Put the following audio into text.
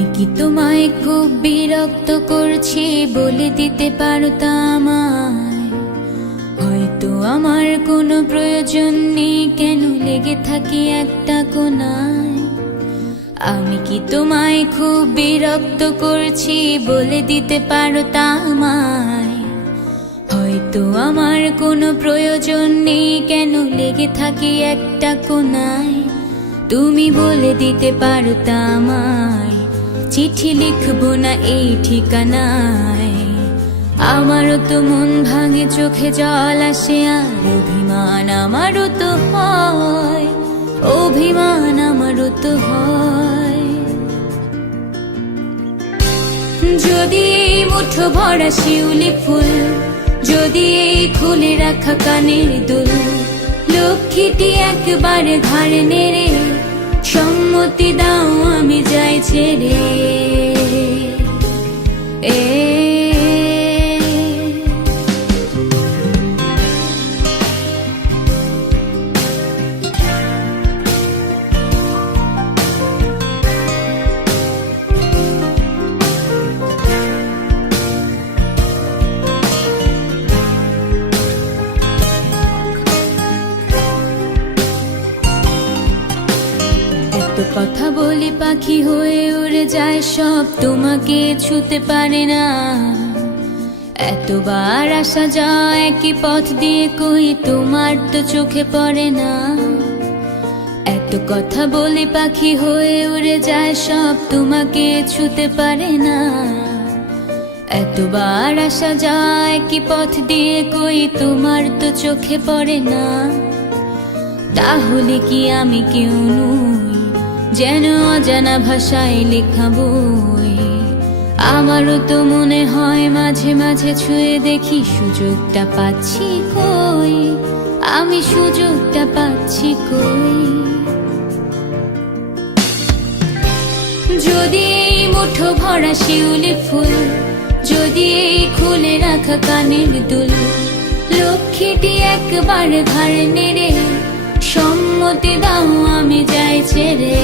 আমি কি তোমায় খুব বিরক্ত করছি বলে দিতে পারতা আমায়? হয়তো আমার কোনো প্রয়োজন নেই, কেন লেগে থাকি একটা কোনায়। আমি কি তোমায় খুব বিরক্ত করছি বলে দিতে পারতা আমায়? হয়তো আমার কোনো প্রয়োজন নেই, কেন লেগে থাকি একটা কোনায়। তুমি বলে দিতে পারতা আমায়, চিঠি লিখবো না এই ঠিকানায়। আমারও তো মন ভাঙে, চোখে জল আসে, আর অভিমান আমারও তো হয়, অভিমান আমারও তো হয়। যদি এই মুঠো ভরা শিউলি ফুল, যদি এই খুলে রাখা কানের দুল, লক্ষ্মীটি একবারে ঘাড়ে নেড়ে সম্মতি দাও আমি যাই ছেড়ে। কথা বলি পাখি হয়ে উড়ে যায় সব, তোমাকে ছুতে পারে না। এতবার আসা যায় একই পথ দিয়ে, কই তোমার তো চোখে পড়ে না। এত কথা বলি পাখি হয়ে উড়ে যায় সব, তোমাকে ছুতে পারে না। এতবার আসা যায় একই পথ দিয়ে, কই তোমার তো চোখে পড়ে না। তাহলে কি আমি কেউ নই, যেন অজানা ভাষায় লেখা বই? আমারও তো মনে হয় মাঝে মাঝে ছুঁয়ে দেখি, সুযোগটা পাচ্ছি কই, আমি সুযোগটা পাচ্ছি কই। যদি এই মুঠো ভরা শিউলি ফুল, যদি এই খুলে রাখা কানের দুল, লক্ষ্মীটি একবার ঘাড় নেড়ে সম্মতি দাও আমি যাই ছেড়ে।